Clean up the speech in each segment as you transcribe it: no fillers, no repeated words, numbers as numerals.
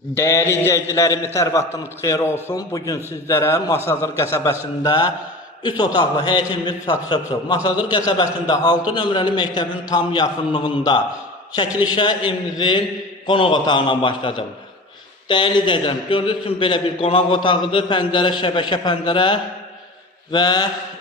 Değerli izleyicilerimiz, hər vaxtınız xeyir olsun. Bugün sizlərə Masazır qəsəbəsində 3 otaqlı həyətimiz satışıbdır. Masazır qəsəbəsində 6 nömrəli məktəbin tam yaxınlığında çəkilişə evimizin qonaq otağından başladım. Değerli izləyicilərim, gördüyünüz kimi belə bir qonaq otağıdır. Pəncərə, şəbəkə pəncərə və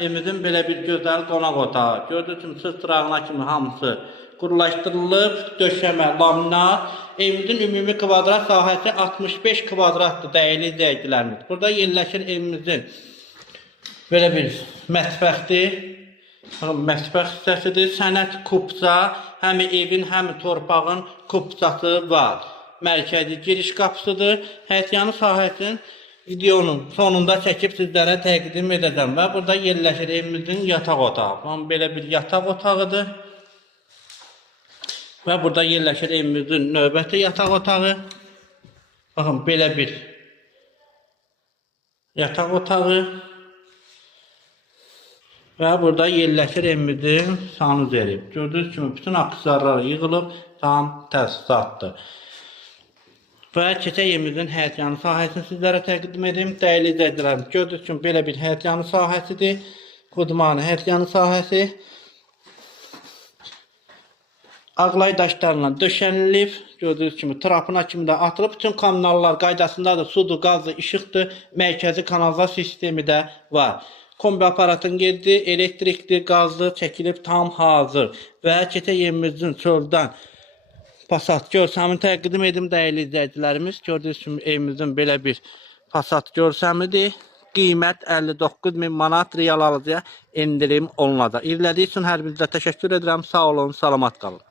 evimizin belə bir gözəl qonaq otağı. Gördüyünüz kimi sırt sırağına kimi hamısı qurulaşdırılıb, döşəmə, laminat. Evimizin ümumi kvadrat sahəsi 65 kvadratdır değerli izləyicilərimiz. Burada yerləşir evimizin belə bir mətbəxdir. Mətbəx hissəsidir. Sənət kupsa, həm evin, həm torpağın kupsası var. Mərkəzi giriş qapısıdır. Həyətyanı sahəsinin videonun sonunda çəkib sizlərə təqdim edəcəm və burada yerləşir evimizin yataq otağı. Belə bir yataq otağıdır. Və burada yerləşir evimizin növbəti yataq otağı. Baxın, belə bir yataq otağı. Və burada yerləşir evimizin sanuzeli. Gördüyünüz kimi bütün aksessuarlar yığılıb, tam təsisatdır. Və keçək evimizin həyətyanı sahəsini sizlərə təqdim edim. Dəyərli izləyicilərim, gördüyünüz kimi belə bir həyətyanı sahəsidir. Qudmanı həyətyanı sahəsi. Ağlay daşlarla döşənilib. Gördüyünüz kimi trapına kimi də atılıb. Bütün kommunallar qaydasındadır. Sudur, qazdır, işıqdır. Mərkəzi kanalizasiya sistemi də var. Kombi aparatın geldi, elektrikli, qazlı çəkilib tam hazır. Və keçək evimizin çöldən Passat görsəmini təqdim edim dəyərli izləyicilərimiz. Gördüyünüz kimi evimizin belə bir Passat görsəmidir. Qiymət 59.000 manat, real alıcıya endirim olunacaq. İzlədiyi üçün hər birinizə təşəkkür edirəm. Sağ olun, salamat qalın.